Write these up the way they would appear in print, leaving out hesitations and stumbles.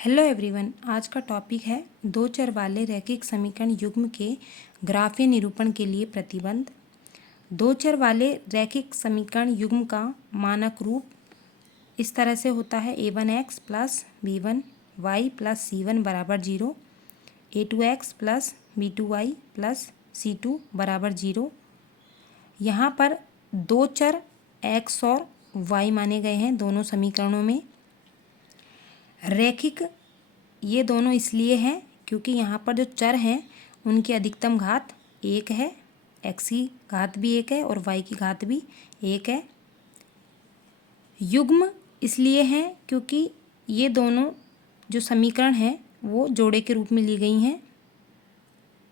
Hello everyone. आज का topic है दो चर वाले रैखिक समीकरण युग्म के ग्राफीय निरूपण के लिए प्रतिबंध। दो चर वाले रैखिक समीकरण युग्म का मानक रूप इस तरह से होता है a1x plus b1y plus c1 बराबर 0, a2x plus b2y plus c2 बराबर 0। यहाँ पर दो चर x और y माने गए हैं दोनों समीकरणों में। रैखिक ये दोनों इसलिए हैं क्योंकि यहाँ पर जो चर हैं उनकी अधिकतम घात 1 है, x की घात भी 1 है और y की घात भी 1 है। युग्म इसलिए हैं क्योंकि ये दोनों जो समीकरण हैं वो जोड़े के रूप में ली गई हैं।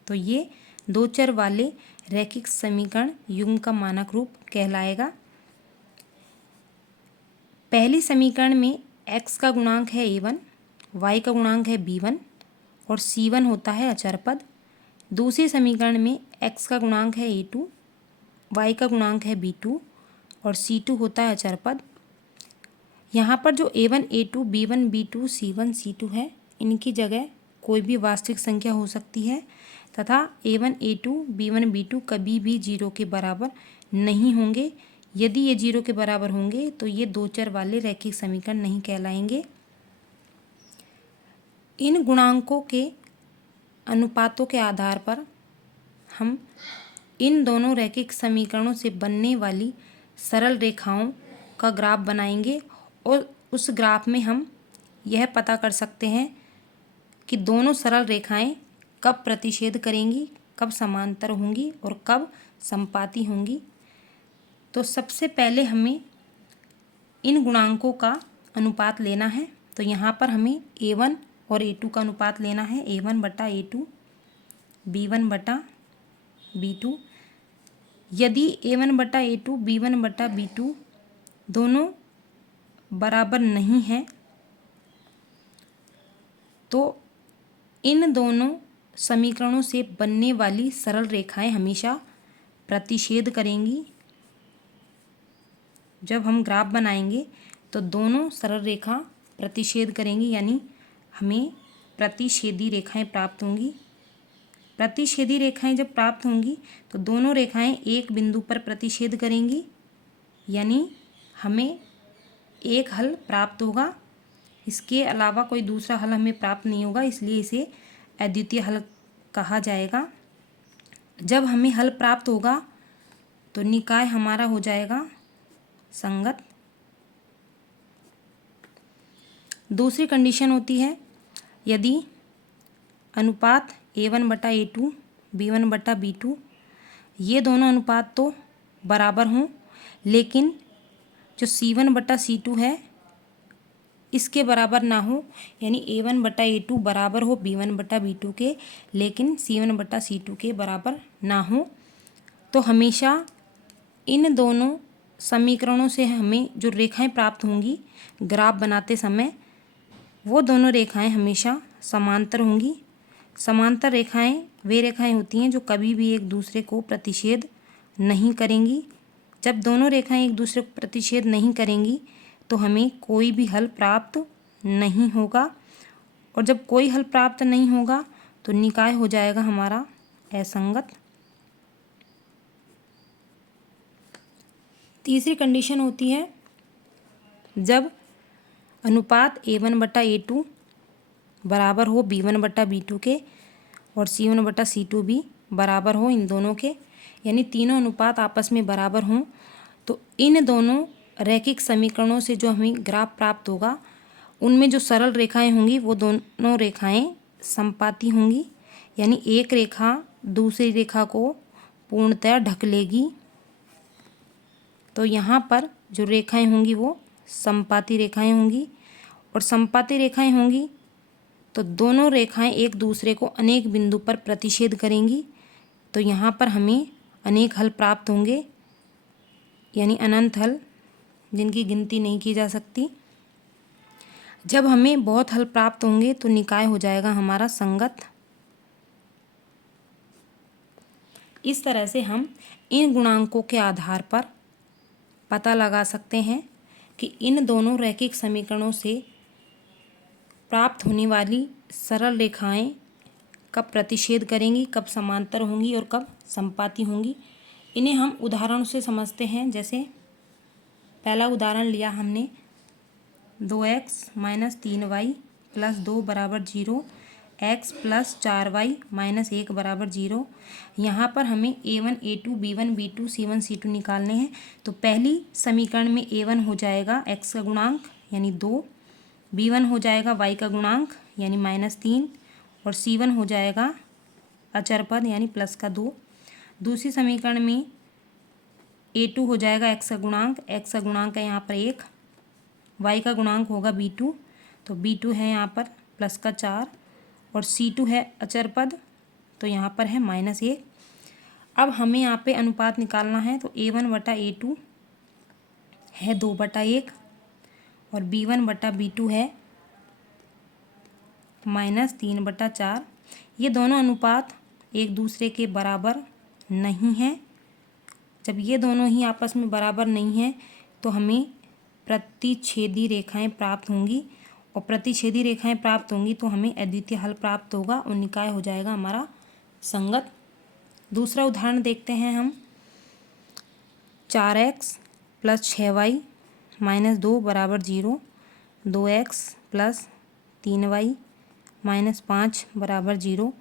तो ये दो चर वाले रैखिक समीकरण युग्म का मानक रूप कहलाएगा। पहली समीकरण में x का गुणांक है a1, y का गुणांक है b1 और c1 होता है अचर पद। दूसरी समीकरण में x का गुणांक है a2, y का गुणांक है b2 और c2 होता है अचर पद। यहाँ पर जो a1, a2, b1, b2, c1, c2 है, इनकी जगह कोई भी वास्तविक संख्या हो सकती है तथा a1, a2, b1, b2 कभी भी 0 के बराबर नहीं होंगे। यदि ये 0 के बराबर होंगे तो ये दो चर वाले रैखिक समीकरण नहीं कहलाएंगे। इन गुणांकों के अनुपातों के आधार पर हम इन दोनों रैखिक समीकरणों से बनने वाली सरल रेखाओं का ग्राफ बनाएंगे और उस ग्राफ में हम यह पता कर सकते हैं कि दोनों सरल रेखाएं कब प्रतिच्छेद करेंगी, कब समांतर होंगी और कब समपाती होंगी। तो सबसे पहले हमें इन गुणांकों का अनुपात लेना है। तो यहाँ पर हमें a1 और a2 का अनुपात लेना है, a1 बटा a2, b1 बटा b2। यदि a1 बटा a2, b1 बटा b2 दोनों बराबर नहीं हैं तो इन दोनों समीकरणों से बनने वाली सरल रेखाएं हमेशा प्रतिच्छेद करेंगी। जब हम ग्राफ बनाएंगे तो दोनों सरल रेखा प्रतिच्छेद करेंगी, यानी हमें प्रतिच्छेदी रेखाएं प्राप्त होंगी। प्रतिच्छेदी रेखाएं जब प्राप्त होंगी तो दोनों रेखाएं एक बिंदु पर प्रतिच्छेद करेंगी, यानी हमें एक हल प्राप्त होगा। इसके अलावा कोई दूसरा हल हमें प्राप्त नहीं होगा, इसलिए इसे अद्वितीय हल कहा जाएगा। जब हमें हल प्राप्त होगा तो निकाय हमारा हो जाएगा संगत। दूसरी कंडीशन होती है यदि अनुपात a1 बटा a2, b1 बटा b2 ये दोनों अनुपात तो बराबर हों, लेकिन जो c1 बटा c2 है इसके बराबर ना हो, यानी a1 बटा a2 बराबर हो b1 बटा b2 के, लेकिन c1 बटा c2 के बराबर ना हो, तो हमेशा इन दोनों समीकरणों से हमें जो रेखाएं प्राप्त होंगी ग्राफ बनाते समय वो दोनों रेखाएं हमेशा समांतर होंगी। समांतर रेखाएं वे रेखाएं होती हैं जो कभी भी एक दूसरे को प्रतिच्छेद नहीं करेंगी। जब दोनों रेखाएं एक दूसरे को प्रतिच्छेद नहीं करेंगी तो हमें कोई भी हल प्राप्त नहीं होगा, और जब कोई हल प्राप्त नहीं होगा तो निकाय हो जाएगा हमारा असंगत। तीसरी कंडीशन होती है जब अनुपात a1 बटा a2 बराबर हो b1 बटा b2 के और c1 बटा c2 भी बराबर हो इन दोनों के, यानी तीनों अनुपात आपस में बराबर हों, तो इन दोनों रैखिक समीकरणों से जो हमें ग्राफ प्राप्त होगा उनमें जो सरल रेखाएं होंगी वो दोनों रेखाएं समपाती होंगी, यानी एक रेखा दूसरी रेखा को पूर्णतः ढक लेगी। तो यहाँ पर जो रेखाएं होंगी वो समपाती रेखाएं होंगी, और समपाती रेखाएं होंगी तो दोनों रेखाएं एक दूसरे को अनेक बिंदु पर प्रतिच्छेद करेंगी। तो यहाँ पर हमें अनेक हल प्राप्त होंगे, यानी अनंत हल जिनकी गिनती नहीं की जा सकती। जब हमें बहुत हल प्राप्त होंगे तो निकाय हो जाएगा हमारा संगत। इस तरह से हम इन गुणांकों के आधार पर पता लगा सकते हैं कि इन दोनों रैखिक समीकरणों से प्राप्त होने वाली सरल रेखाएं कब प्रतिच्छेद करेंगी, कब समांतर होंगी और कब समपाती होंगी, इन्हें हम उदाहरणों से समझते हैं। जैसे पहला उदाहरण लिया हमने 2x - 3y + 2 = 0, x + 4y - 1 = 0। यहाँ पर हमें a1 a2 b1 b2 c1 c2 निकालने हैं। तो पहली समीकरण में a1 हो जाएगा x का गुणांक यानी 2, b1 हो जाएगा y का गुणांक यानी -3 और c1 हो जाएगा अचर पद यानी +2। दूसरी समीकरण में a2 हो जाएगा x का गुणांक है यहाँ पर 1, y का गुणांक होगा b2, तो b2 है यहाँ पर +4 और c2 है अचर पद, तो यहाँ पर है -1। अब हमें यहाँ पे अनुपात निकालना है, तो a1/a2 है 2/1 और b1/b2 है -3/4। ये दोनों अनुपात एक दूसरे के बराबर नहीं हैं। जब ये दोनों ही आपस में बराबर नहीं हैं तो हमें प्रतिच्छेदी रेखाएं प्राप्त होंगी, और प्रतिच्छेदी रेखाएं प्राप्त होंगी तो हमें अद्वितीय हल प्राप्त होगा और निकाय हो जाएगा हमारा संगत। दूसरा उदाहरण देखते हैं हम। 4x + 6y - 2 = 0, 2x + 3y - 5 = 0।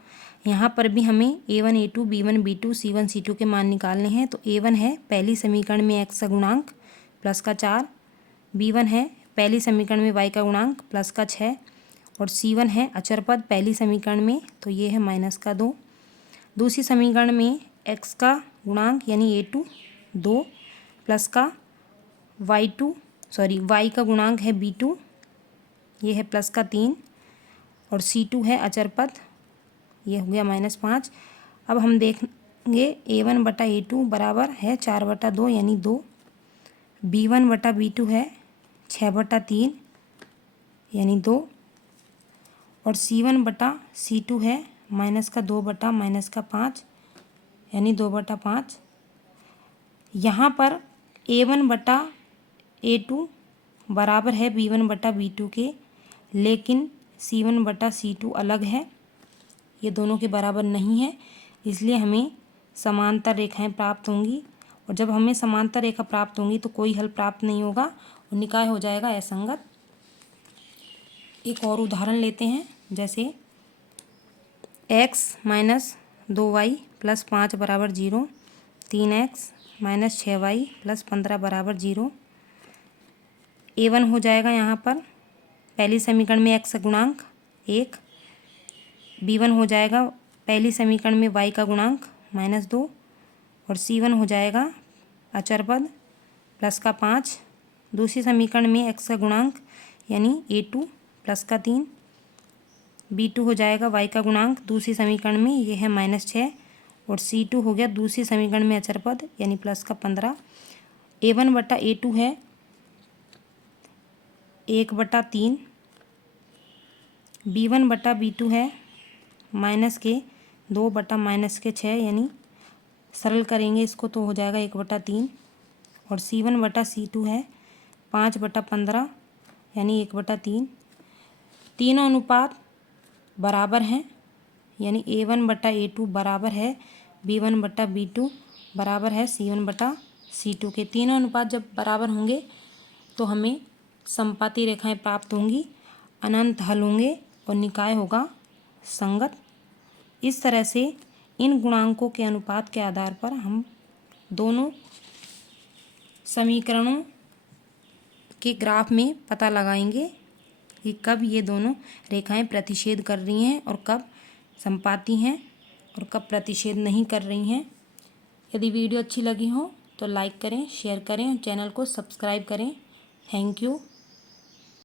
यहाँ पर भी हमें a1 a2 b1 b2 c1 c2 के मान निकालने हैं। तो a1 है पहली समीकरण में x का गुणांक +4, b1 है पहली समीकरण में y का गुणांक +6 और c1 है अचर पद पहली समीकरण में, तो ये है -2। दूसरी समीकरण में x का गुणांक यानी a2 2 प्लस का y का गुणांक है b2, ये है +3 और c2 है अचर पद, ये हो गया -5। अब हम देखेंगे a1/a2 बराबर है 4/2 यानी 2, b1/b2 है 6/3 यानी 2 और c1/c2 है -2/-5 यानी 2/5। यहाँ पर a1/a2 बराबर है b1/b2 के, लेकिन c1/c2 अलग है, ये दोनों के बराबर नहीं है, इसलिए हमें समांतर रेखाएं प्राप्त होंगी। और जब हमें समांतर रेखा प्राप्त होंगी तो कोई हल प्राप्त नहीं होगा और निकाय हो जाएगा असंगत। एक और उदाहरण लेते हैं। जैसे x - 2y + 5 = 0, 3x - 6y + 15 = 0। a1 हो जाएगा यहाँ पर पहली समीकरण में x का गुणांक 1, b1 हो जाएगा पहली समीकरण में y का गुणांक -2 और c1 हो जाएगा अचर पद +5। दूसरी समीकरण में x का गुणांक यानी a2 +3, b2 हो जाएगा y का गुणांक दूसरी समीकरण में, ये है -6 और c2 हो गया दूसरी समीकरण में अचर पद यानी +15। a1/a2 है 1/3, b1/b2 है -2/-6 यानी सरल करेंगे इसको तो हो जाएगा 1/3 और c1/c2 है 5/15 यानी 1/3। तीनों अनुपात बराबर हैं, यानी a1/a2 बराबर है b1/b2 बराबर है c1/c2 के। तीनों अनुपात जब बराबर होंगे तो हमें समपाती रेखाएं प्राप्त होंगी, अनंत हल होंगे और निकाय होगा संगत। इस तरह से इन गुणांकों के अनुपात के आधार पर हम दोनों समीकरणों के ग्राफ में पता लगाएंगे कि कब ये दोनों रेखाएं प्रतिच्छेद कर रही हैं और कब समपाती हैं और कब प्रतिच्छेद नहीं कर रही हैं। यदि वीडियो अच्छी लगी हो तो लाइक करें, शेयर करें और चैनल को सब्सक्राइब करें। Thank you.